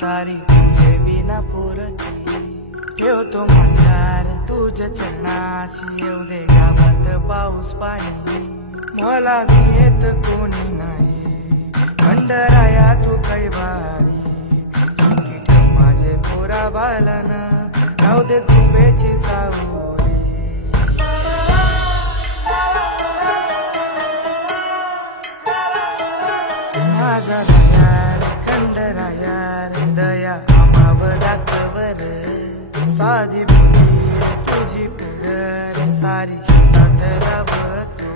सारी तुझे विना पोरकी ठेवतो मंदार तुझ्या चरणाशी येऊ दे गावात पाऊस पाणी मला येत कोणी नाही खंडराया तू कैवारी चुकी ठेव माझे पोरा बाळाना राहू दे कृपेची सावली माझा यार खंडराया दया आमाव दाखवर साधी बोली तुझी पुरर सारी शेतात राबतो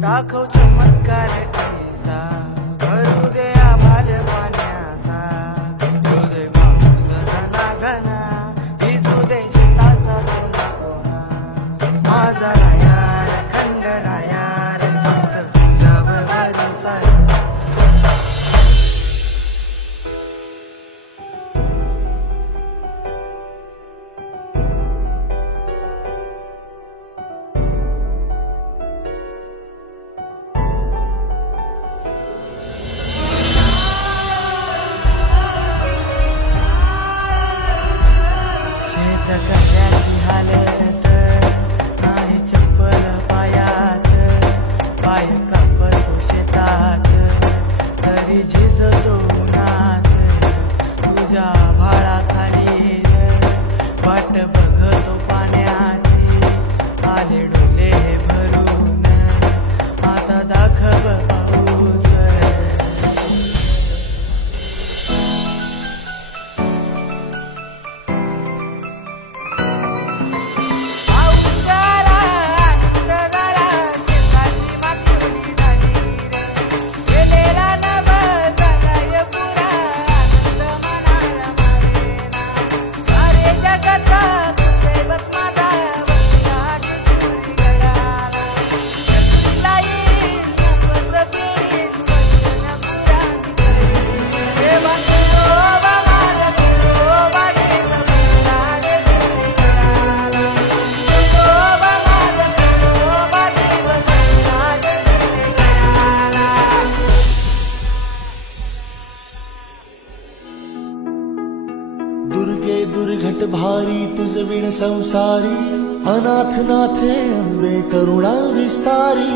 दाखव चमत्कार ऐसा भरू दे आभाल पाण्याचा भरू दे पाऊस जना जना भिजू दे शेताचा कोणा कोणा माझा यार खंडराया फक्त तुझ्यावर भरोसा शेतकऱ्याची हालत नाही चप्पल पायात पाय कापतो शेतात तरी झिजतो उन्हात तुझ्या भाळाखाली वाट बघतो पाण्याची आले डोले भरून आता दाखव पाऊस दुर्गे दुर्घट भारी तुझ विण संसारी अनाथ नाथे अंबे करुणा विस्तारी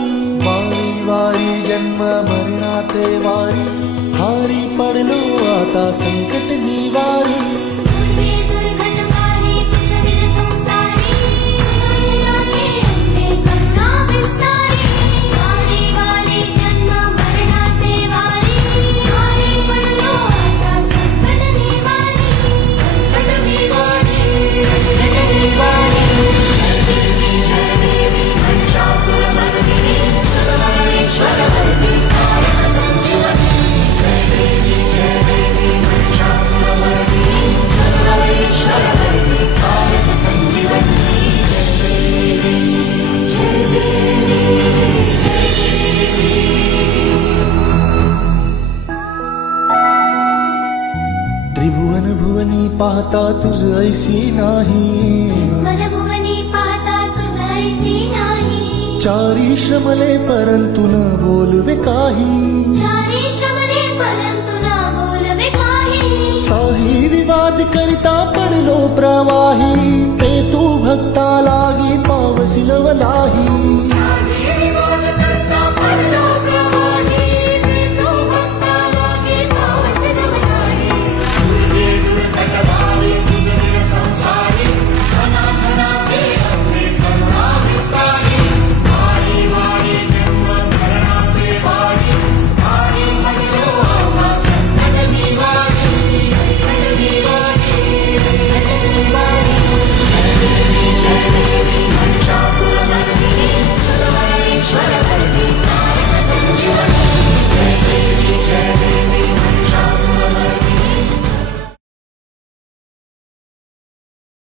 वारी वारी जन्म मरणाते वारी हारी पडलो आता संकट निवारी त्रिभुवन भुवनी पाहता तुझ ऐसी नाही भुवनी पाहता तुझ ऐसी नाही चारी श्रमले परंतु न बोलवे काही चारी श्रमले परंतु न बोलवे काही साही विवाद करिता पडलो प्रवाही